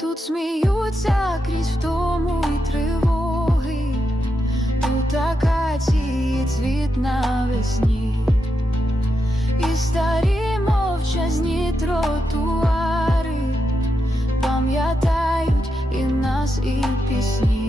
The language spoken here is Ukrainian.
Тут сміються крізь втому і тривоги, тут акації цвіт навесні, і старі мовчазні тротуари пам'ятають і нас, і пісні.